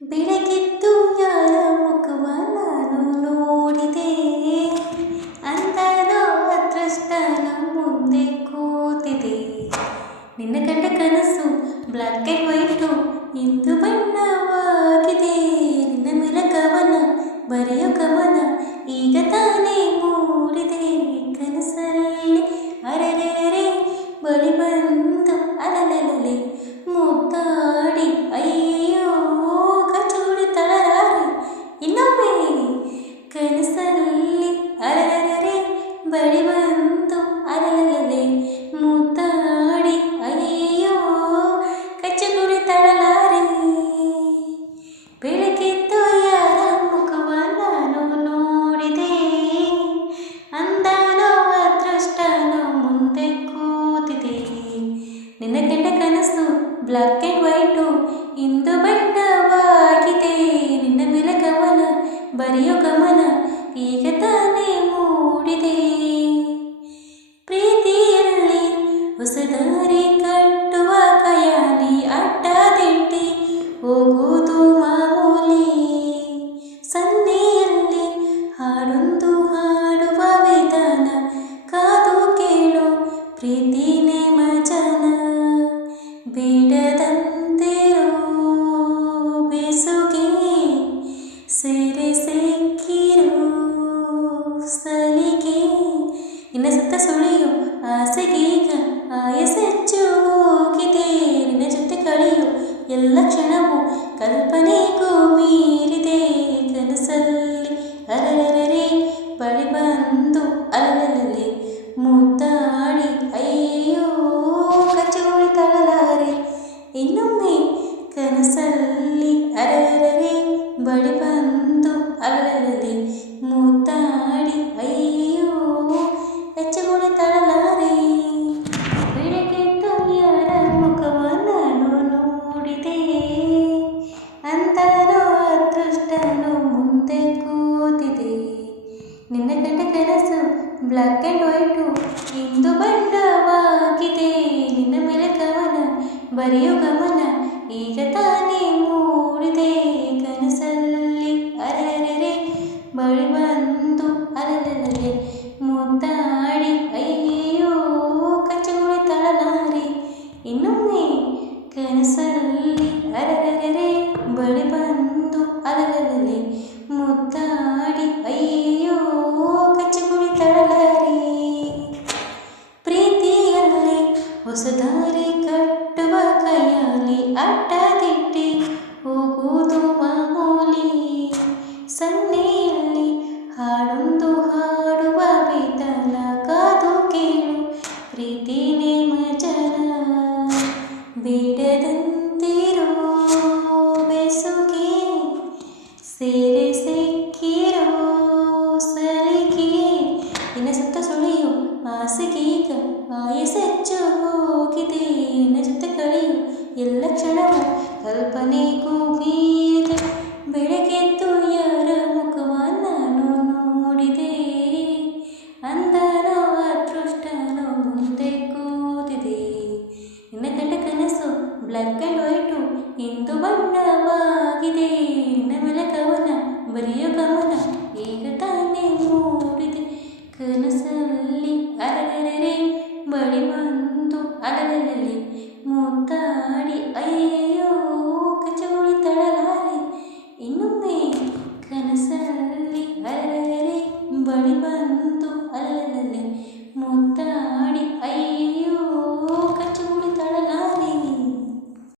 ಬೆಳಗೆದ್ದು ಯಾರ ಮುಖವ ನಾನು ನೋಡಿದೆ, ಅಂತಾನೋ ಅದೃಷ್ಟ ನಮ್ಮ ಮುಂದೆ ಕೂತಿದೆ. ನಿನ್ನ ಕಂಡ ಕನಸು ಬ್ಲ್ಯಾಕ್ ಆ್ಯಂಡ್ ವೈಟು ಇಂದು ಬಣ್ಣವಾಗಿದೆ. ನಿನ್ನ ಮೇಲೆ ಕವನ ಬರೆಯೋ ಗಮನ ಈಗ ತಾನೇ ಮೂಡಿದೆ. ಕನಸಲ್ಲಿ ಅರೆರೆ ಬಳಿ ಬಂದು ಅಲಲಲೆ ಮುದ್ದಾಡಿ ಅಯ್ಯೋ ಕಚೂಡಿ ತಳರಾರೆ. ಇನ್ನೊಮ್ಮೆ ಕನಸಲ್ಲಿ ಅರೆರೆ ಬಳಿ ಬಂದು ಅಲಲಲೆ ಮುದ್ದಾಡಿ ಅಯ್ಯೋ ಕಚಗುಳಿ ತಳಲಾರೆ. ಬೆಳಗೆದ್ದು ಯಾರ ಮುಖವ ನಾನು ನೋಡಿದೆ, ಅಂದಾನೋ ಅದೃಷ್ಟನೋ ಮುಂದೆ ಕೂತಿದೆ. ನಿನ್ನ ಕಂಡ ಕನಸು ಬ್ಲ್ಯಾಕ್ ಆ್ಯಂಡ್ ವೈಟು ಇಂದು ಬಣ್ಣವಾಗಿದೆ. ನಿನ್ನ ಮೇಲೆ ಕವನ ಬರೆಯೋ ಗಮನ ಈಗ ತಾನೇ ಮೂಡಿದೆ. ಪ್ರೀತಿಯಲ್ಲಿ ಹೊಸದಾರಿ ಕಟ್ಟುವ ಕಯಾಲಿ ಅಡ್ಡದಿಟ್ಟಿ ಹೋಗುವುದು ಮಾಮೂಲಿ. ಸನ್ನೆಯಲ್ಲಿ ಹಾಡೊಂದು ಹಾಡುವ ವಿಧಾನ ಕಾದು ಕೇಳು ಪ್ರೀತಿನೇ ಮಜನ. ಬಿಡದಂತಿರೋ ಬೇಸುಗೆ ಸೆರೆ ಸಿಕ್ಕಿರೋ ಸಲಿಗೆ. ನಿನ್ನ ಸುತ್ತ ಸುಳಿಯು ಆಸೆಗೀಗ ಆಯಸ್ಸೆಚ್ಚು ಹೋಗಿದೆ. ನಿನ್ನ ಜೊತೆ ಕಳೆಯು ಎಲ್ಲ ಕ್ಷಣವೂ ಕಲ್ಪನೆಗೂ ಮೀರಿದೆ. ಕನಸಲ್ಲಿ ಅರರರೆ ಬಳಿ ಬಂದು ಅಲಲಲೆ ಮುದ್ದಾಡಿ ಅಯ್ಯೋ ಕಚಗುಳಿ ತಳಲಾರೆ. ಇನ್ನೊಮ್ಮೆ ಕನಸಲ್ಲಿ ಅರರರೆ ಬಳಿ ಬಂದು ಅಲಲಲೆ ಮುದ್ದಾಡಿ ಅಯ್ಯೋ ಕಚಗುಳಿ ತಳಲಾರೆ. ಬೆಳಗೆದ್ದು ಯಾರ ಮುಖವ ನಾನು ನೋಡಿದೆ, ಅಂತಾನೋ ಅದೃಷ್ಟನೋ ಮುಂದೆ ಕೂತಿದೆ. ನಿನ್ನ ಕಂಡ ಕನಸು ಬ್ಲ್ಯಾಕ್ ಆ್ಯಂಡ್ ವೈಟು ಇಂದು ಬಣ್ಣವಾಗಿದೆ. ನಿನ್ನ ಮೇಲೆ ಕವನ ಬರೆಯೋ ಗಮನ ಈಗ ತಾನೇ ಮೂಡಿದೆ. ಕನಸಲ್ಲಿ ಅರೆರೆ ಬಳಿ ಬಂದು ಅಲಲಲೆ ಮುದ್ದಾಡಿ ಅಯ್ಯೋ ಕಚಗುಳಿ ತಳಲಾರೆ. ಇನ್ನೊಮ್ಮೆ ಕನಸಲ್ಲಿ ಅರೆರೆ ಬಳಿ ಬಂದು ಅಲಲಲೆ ಮುದ್ದಾಡಿ ಅಯ್ಯೋ ಕಚಗುಳಿ ತಳಲಾರೆ. ಪ್ರೀತಿಯಲ್ಲಿ ಹೊಸದಾರಿ ಕಟ್ಟುವ ಕೈಯಲ್ಲಿ ಅಡ್ಡದಿಟ್ಟಿ ಹೋಗುವುದು ಮಾಮೂಲಿ. ಸನ್ನೆಯಲ್ಲಿ ಹಾಡೊಂದು ಹಾಡುವ ವಿಧಾನ ಕಾದು ಕೇಳು ಪ್ರೀತಿನೇ ಮಜನ. ಬಿಡದಂತಿರೋ ಬೇಸುಗೆ ಸೆರೆ ಸಿಕ್ಕಿರೋ ಸಲಿಗೆ. ನಿನ್ನ ಸುತ್ತ ಸುಳಿಯು ಆಸೆಗೀಗ ಆಯಸ್ಸೆಚ್ಚು ಹೋಗಿದೆ. ನಿನ್ನ ಜೊತೆ ಕಳೆಯು ಎಲ್ಲ ಕ್ಷಣವೂ ಕಲ್ಪನೆಗೂ